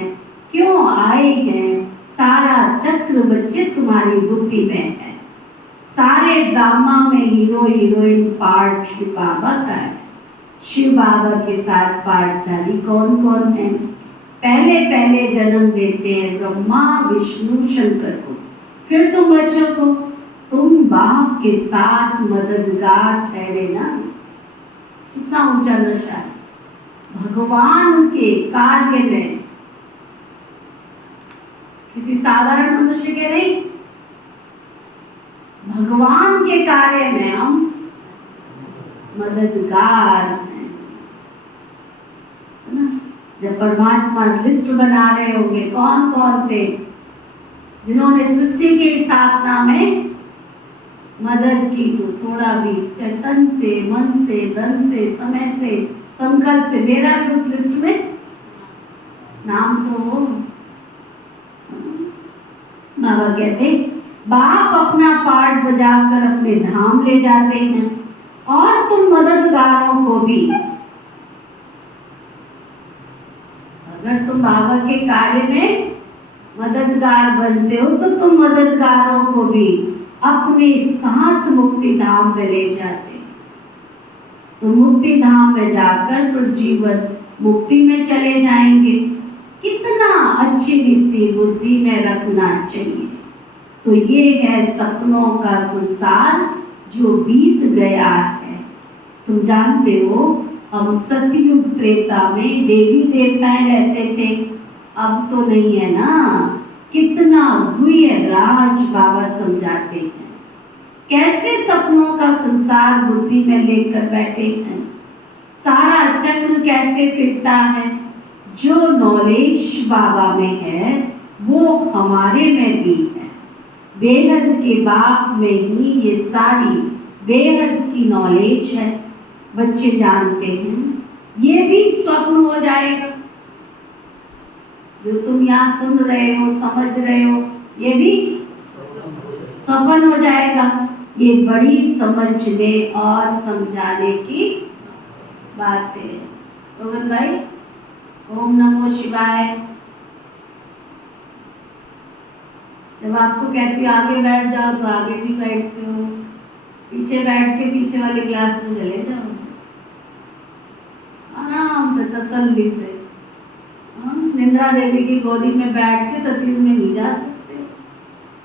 क्यों आए हैं। सारा चक्र बच्चे तुम्हारी बुद्धि में है। सारे ड्रामा में हीरो हीरोइन पार्ट शिव बाबा का है। शिव बाबा के साथ पार्टधारी कौन कौन है? पहले पहले जन्म देते हैं ब्रह्मा विष्णु शंकर को, फिर तुम बच्चों को। तुम बाप के साथ मददगार ठहरे ना। कितना ऊंचा नशा है। भगवान के कार्य में, किसी साधारण मनुष्य के नहीं, भगवान के कार्य में हम मददगार हैं, है ना। जब परमात्मा लिस्ट बना रहे होंगे कौन कौन थे जिन्होंने सृष्टि की स्थापना में मदद की, तो थोड़ा भी चेतन से, मन से, धन से, समय से, संकल्प से, मेरा भी उस लिस्ट में नाम तो हो। बाबा कहते बाप अपना पार्ट बजाकर अपने धाम ले जाते हैं, और तुम मददगारों को भी। अगर तुम बाबा के कार्य में मददगार बनते हो तो तुम मददगारों को भी अपने साथ मुक्ति धाम में ले जाते। तो मुक्ति धाम में जाकर फिर जीवन मुक्ति में चले जाएंगे। कितना अच्छी रीति बुद्धि में रखना चाहिए। तो ये है सपनों का संसार जो बीत गया है। तुम जानते हो हम सतयुग त्रेता में देवी देवताएं रहते थे, अब तो नहीं है ना। कितना गुह्य राज बाबा समझाते हैं। कैसे सपनों का संसार बुद्धि में लेकर बैठे हैं। सारा चक्र कैसे फिरता है। जो नॉलेज बाबा में है वो हमारे में भी है। बेहद के बाप में ही ये सारी बेहद की नॉलेज है। बच्चे जानते हैं ये भी स्वप्न हो जाएगा। जो तुम यहाँ सुन रहे हो, समझ रहे हो, ये भी स्वप्न हो जाएगा। ये बड़ी समझने और समझाने की बात है। रोहन भाई, ओम नमो शिवाय। जब आपको कहती हूँ आगे बैठ जाओ तो आगे भी बैठते हो, पीछे बैठ के पीछे वाली क्लास में चले जाओ आराम से, तसल्ली से। निंद्रा देवी की गोदी में बैठ के सतयुग में नहीं जा सकते।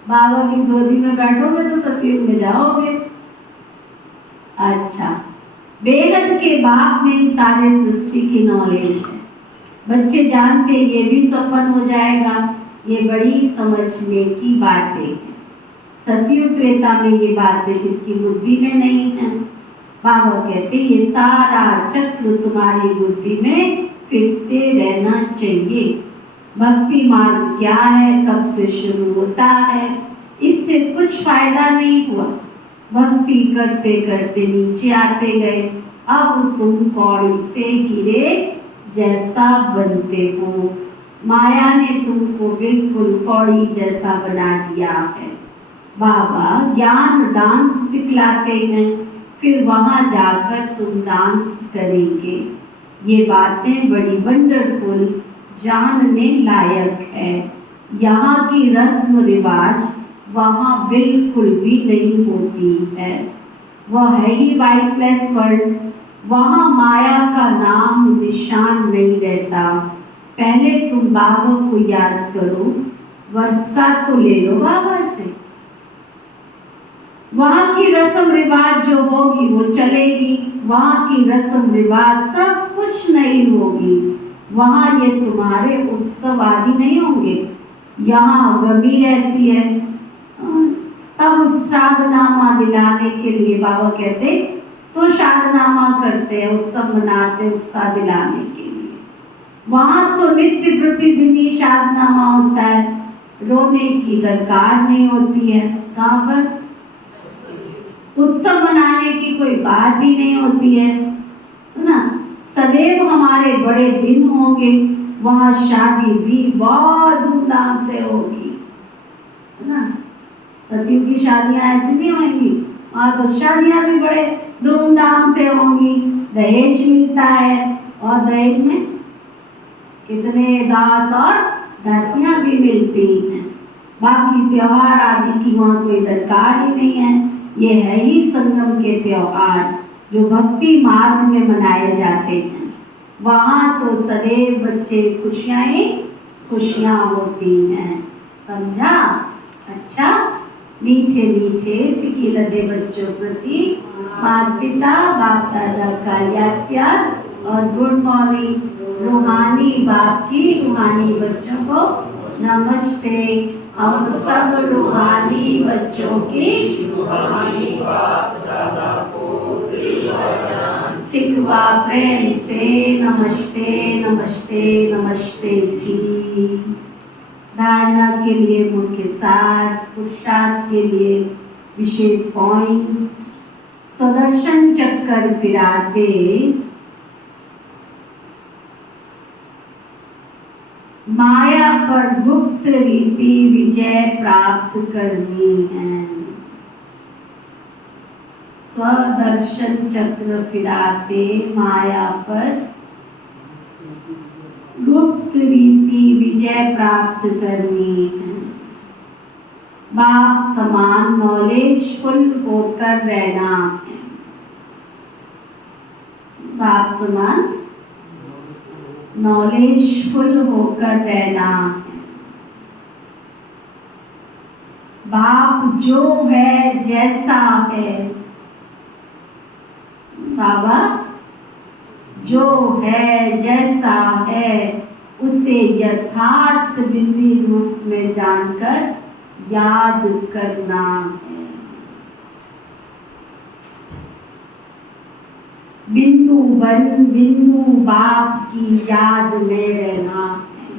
बाबा की गोदी में बैठोगे तो सतयुग में जाओगे। अच्छा, बेहद के बाप में सारे सृष्टि की नॉलेज है। बच्चे जानते ये भी स्वप्न हो जाएगा, ये बड़ी समझने की बातें हैं। सतयुग त्रेता में ये बातें किसकी बुद्धि में नहीं है। बाबा कहते ये सारा चक्र तुम्हारी बुद्धि में फिरते रहना चाहिए। भक्ति मार्ग क्या है, कब से शुरू होता है, इससे कुछ फायदा नहीं हुआ। भक्ति करते करते नीचे आते गए, अब तुम कौड़ी से हीरे जैसा बनते हो। माया ने तुमको बिल्कुल कौड़ी जैसा बना दिया है। बाबा ज्ञान डांस सिखलाते हैं, फिर वहाँ जाकर तुम डांस करेंगे। ये बातें बड़ी वंडरफुल, जानने लायक है। यहाँ की रस्म रिवाज वहाँ बिल्कुल भी नहीं होती है। वह है ही वाइसलेस वर्ल्ड, वहाँ माया का नाम निशान नहीं रहता। पहले तुम बाबा को याद करो, वर्षा तो ले लो बाबा से। वहाँ की रस्म रिवाज जो होगी वो चलेगी, वहाँ की रस्म रिवाज सब कुछ नहीं होगी। वहाँ ये तुम्हारे उत्सव आदि नहीं होंगे, यहाँ गमी रहती है। तब शादनामा दिलाने के लिए बाबा कहते तो शादनामा करते हैं, उत्सव मनाते उत्साह दिलाने के लिए। वहाँ तो नित्य प्रतिदिन ही शादनामा होता है, रोने की दरकार नहीं होती है। कहाँ पर उत्सव मनाने की कोई बात ही नहीं होती है ना। सदैव हमारे बड़े दिन होंगे, वहाँ शादी भी बहुत धूमधाम से होगी, है ना। सतयुग की शादियाँ ऐसी नहीं होंगी, वहाँ तो शादियाँ भी बड़े धूमधाम से होंगी। दहेज मिलता है और दहेज में कितने दास और दासियाँ भी मिलती हैं। बाकी त्योहार आदि की वहाँ कोई दरकार ही नहीं है। ये है ही संगम के त्योहार जो भक्ति मार्ग में मनाए जाते हैं। वहाँ तो सदैव बच्चे खुशियाँ ही खुशियाँ होती हैं, समझा। अच्छा, मीठे मीठे सिकी लदे बच्चों प्रति माता पिता बाप दादा का याद प्यार और गुड मॉर्निंग। रूहानी बाप की रूहानी बच्चों को नमस्ते। हम सब रूहानी बच्चों की रूहानी बाप दादा को सिखवा प्रेम से नमस्ते नमस्ते नमस्ते जी। धारणा के लिए मुख्य सार, पुरुषार्थ के लिए विशेष पॉइंट। स्वदर्शन चक्कर फिराते माया पर गुप्त रीति विजय प्राप्त करनी है। स्वदर्शन चक्र फिराते माया पर गुप्त रीति विजय प्राप्त करनी है। बाप समान नॉलेजफुल होकर रहना है। बाप समान नॉलेजफुल होकर रहना है। बाप जो है जैसा है, बाबा जो है जैसा है उसे यथार्थ बिंदी रूप में जानकर याद करना है। बिंदु बन बिंदु बाप की याद में रहना है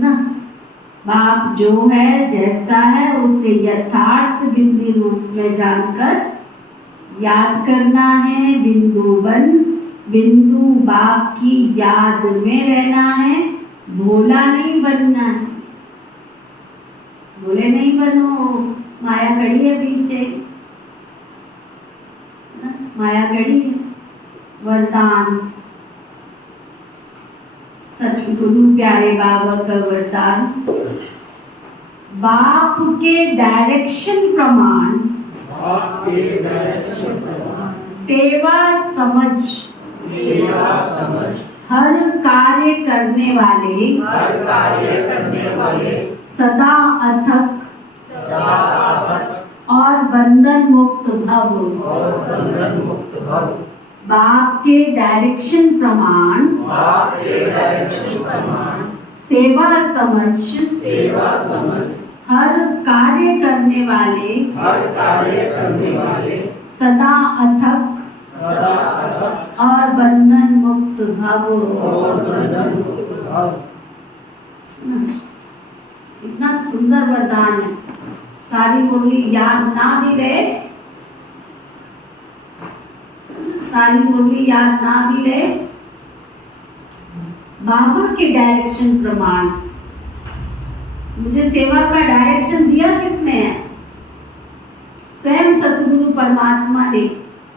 ना। बाप जो है जैसा है उसे यथार्थ बिंदु रूप में जानकर याद करना है। बिंदु बन बिंदु बाप की याद में रहना है। भोला नहीं बनना है, भोले नहीं बनो। माया खड़ी है पीछे, माया खड़ी है। वरदान सतगुरु प्यारे बाबा का वरदान, बाप के डायरेक्शन प्रमाण सेवा समझ हर कार्य करने वाले सदा अथक और बंधन मुक्त भव बाप के डायरेक्शन प्रमाण सेवा समझ हर कार्य करने वाले सदा अथक और बंधन मुक्त भव। इतना सुंदर वरदान है। सारी मुरली याद ना भी रहे, सारी मुरली याद ना भी रहे, बाबा के डायरेक्शन प्रमाण। मुझे सेवा का डायरेक्शन दिया किसने है? स्वयं सतगुरु परमात्मा ने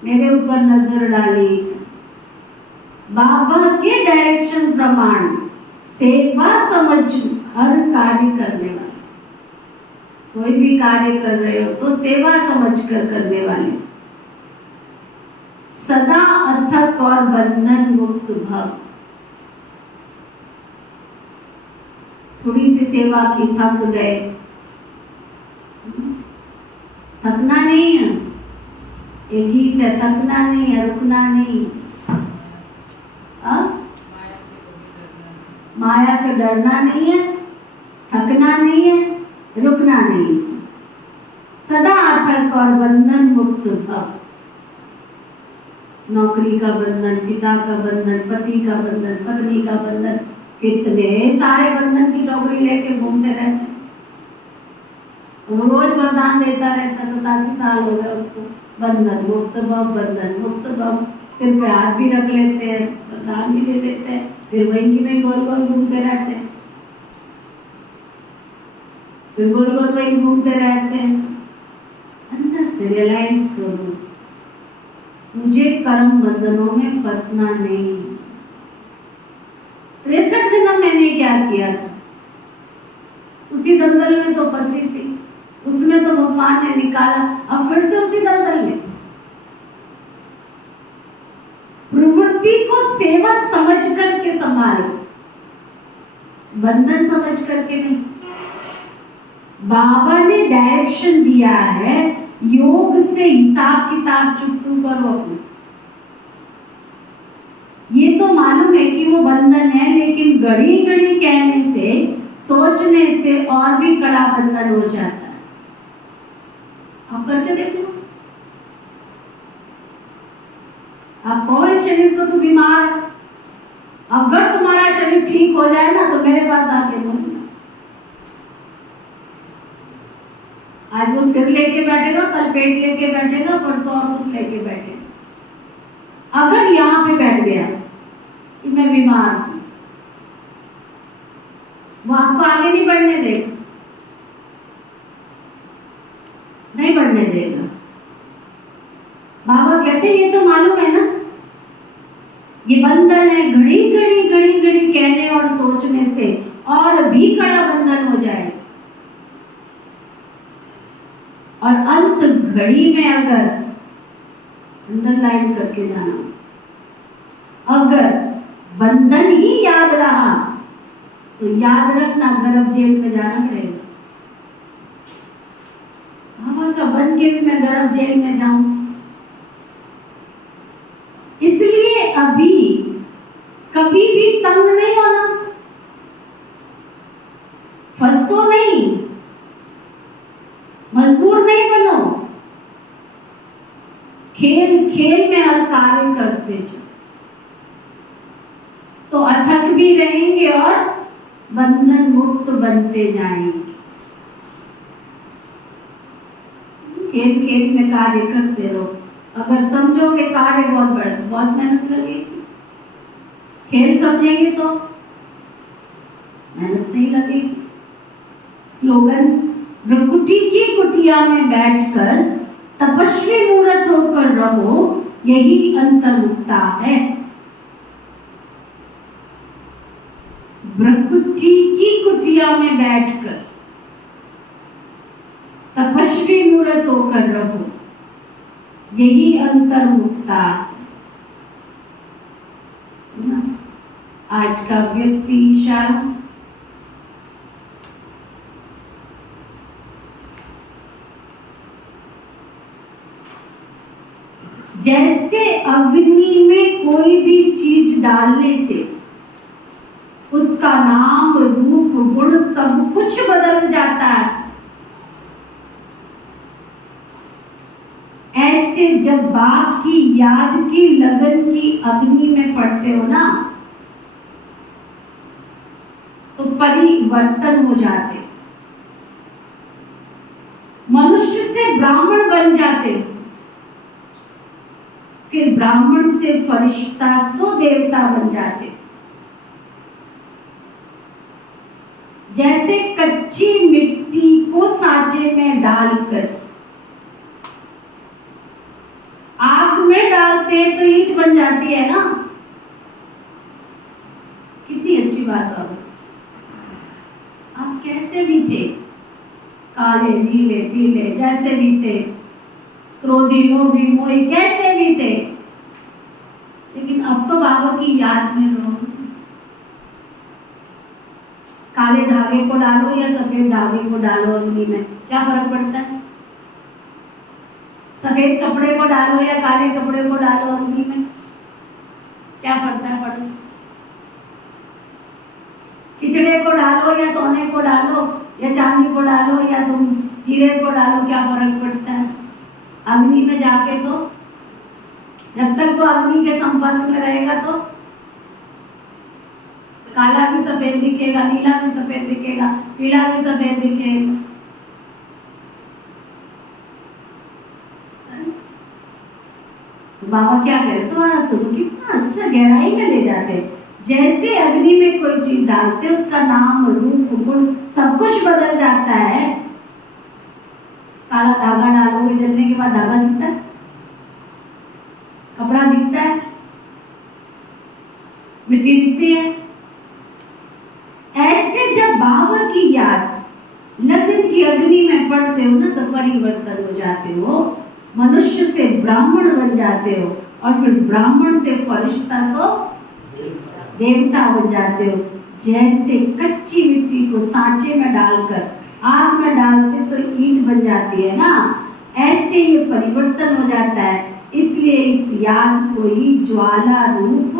मेरे ऊपर नजर डाली। बाबा के डायरेक्शन प्रमाण सेवा समझ हर कार्य करने वाले, कोई भी कार्य कर रहे हो तो सेवा समझ कर करने वाले, सदा अथक और बंधन मुक्त भव। थोड़ी सी सेवा की, थक गए, थकना नहीं है। एक गीत है, थकना नहीं है, रुकना नहीं। माया से डरना नहीं है, थकना नहीं है, रुकना नहीं, सदा अथक और बंधन मुक्त भव। नौकरी का बंधन, पिता का बंधन, पति का बंधन, पत्नी का बंधन, कितने सारे बंधन की नौकरी लेके घूमते रहते। वो रोज वरदान देता रहता, 87 साल हो गए उसको। बंधन मुक्त भव, बंधन मुक्त भव। सिर पे हाथ भी रख लेते हैं, वरदान भी ले लेते हैं, फिर वहीं की वहीं गोल गोल घूमते रहते हैं, फिर गोल गोल वहीं घूमते रहते हैं। अंदर से रियलाइज करो, मुझे कर्म बंधनों में फंसना नहीं। 63 जन्म मैंने क्या किया था? उसी दलदल में तो फंसी थी, उसमें तो भगवान ने निकाला, अब फिर से उसी दलदल में। प्रवृत्ति को सेवा समझ करके संभालो, बंधन समझ करके नहीं। बाबा ने डायरेक्शन दिया है, योग से हिसाब किताब चुकतू करो अपने। ये तो मालूम है कि वो बंधन है, लेकिन घड़ी घड़ी कहने से, सोचने से और भी कड़ा बंधन हो जाता है। आप करके देखो। आप कहो इस शरीर को तो बीमार है, अगर तुम्हारा शरीर ठीक हो जाए ना तो मेरे पास आके बोलना। आज वो सिर लेके बैठेगा, कल पेट लेके बैठेगा, परसों और कुछ लेके बैठेगा। अगर यहाँ पे बैठ गया कि मैं बीमार हूं, वो आपको आगे नहीं बढ़ने देगा, नहीं बढ़ने देगा। बाबा कहते हैं ये तो मालूम है ना, ये बंधन है, घड़ी घड़ी घड़ी घड़ी कहने और सोचने से और भी कड़ा बंधन हो जाए। और अंत घड़ी में अगर अंडरलाइन करके जाना, अगर बंधन ही याद रहा तो याद रखना गर्भ जेल में जाना पड़ेगा। बाबा का बन के भी मैं गर्भ जेल में जाऊं, इसलिए अभी कभी भी तंग नहीं होना, फंसो नहीं, मजबूर नहीं बनो। खेल खेल में हर कार्य करते जाओ तो अथक भी रहेंगे और बंधन मुक्त बनते जाएंगे। खेल खेल में कार्य करते रहो। अगर समझोगे कार्य बहुत बड़ा, बहुत मेहनत लगेगी। खेल समझेंगे तो मेहनत नहीं लगेगी। स्लोगन, भ्रकुटी की कुटिया में बैठकर तपस्वी मूर्त होकर रहो, यही अंतर्मुक्ता है। भ्रकुटी की कुटिया में बैठकर तपस्वी मूर्त होकर रहो, यही अंतर्मुक्ता। आज का व्यक्ति इशारा, जैसे अग्नि में कोई भी चीज डालने से उसका नाम, रूप, गुण सब कुछ बदल जाता है, ऐसे जब बाप की याद की लगन की अग्नि में पड़ते हो ना, तो परिवर्तन हो जाते, मनुष्य से ब्राह्मण बन जाते हो, फिर ब्राह्मण से फरिश्ता सो देवता बन जाते। जैसे कच्ची मिट्टी को सांचे में डालकर आग में डालते हैं तो ईंट बन जाती है ना। कितनी अच्छी बात है। आप कैसे भी थे, काले नीले पीले जैसे भी थे, क्रोधी लोभी मोही कैसे भी थे, लेकिन अब तो बाबा की याद में रहो। काले धागे को डालो या सफेद धागे को डालो अग्नि में, क्या फर्क पड़ता है? सफेद कपड़े को डालो या काले कपड़े को डालो अग्नि में, क्या फर्क? खिचड़े को डालो या सोने को डालो या चांदी को डालो या तुम हीरे को डालो, क्या फर्क पड़ता है? अग्नि में जाके तो जब तक वो अग्नि के संपर्क में रहेगा तो काला भी सफेद दिखेगा, नीला भी सफेद दिखेगा, पीला भी सफेद दिखेगा। बाबा क्या कहते सुनो, कितना अच्छा गहराई में ले जाते। जैसे अग्नि में कोई चीज डालते उसका नाम, रूप, गुण सब कुछ बदल जाता है। काला धागा डालोगे, जलने के बाद धागा दिखता है, कपड़ा दिखता है, मिट्टी दिखती है। ऐसे जब बाबा की याद लगन की अग्नि में पड़ते हो ना, तो परिवर्तन हो जाते हो, मनुष्य से ब्राह्मण बन जाते हो, और फिर ब्राह्मण से फरिश्ता सो देवता बन जाते हो। जैसे कच्ची मिट्टी को सांचे में डालकर आग में डालते तो ईंट बन जाती है ना, ऐसे ये परिवर्तन हो जाता है। इसलिए इस याद को ही ज्वाला रूप,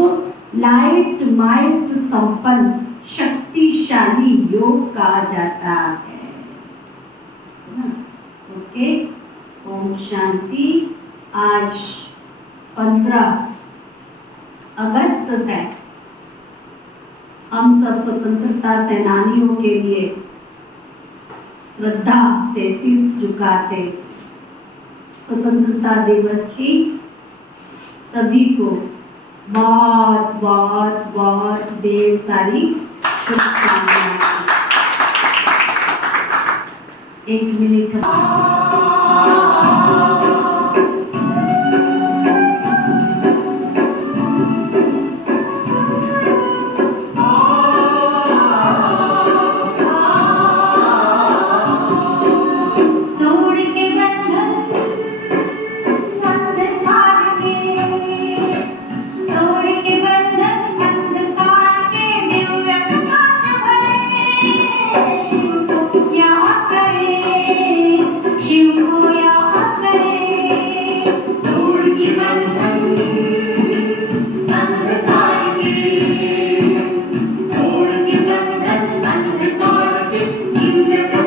लाइट माइट संपन्न शक्तिशाली योग कहा जाता है। ओके, ओम शांति। आज 15 अगस्त है। हम सब स्वतंत्रता सेनानियों के लिए श्रद्धा से शीश झुकाते। स्वतंत्रता दिवस की सभी को बहुत बहुत बहुत ढेर सारी शुभकामनाएं। 1 मिनट Give me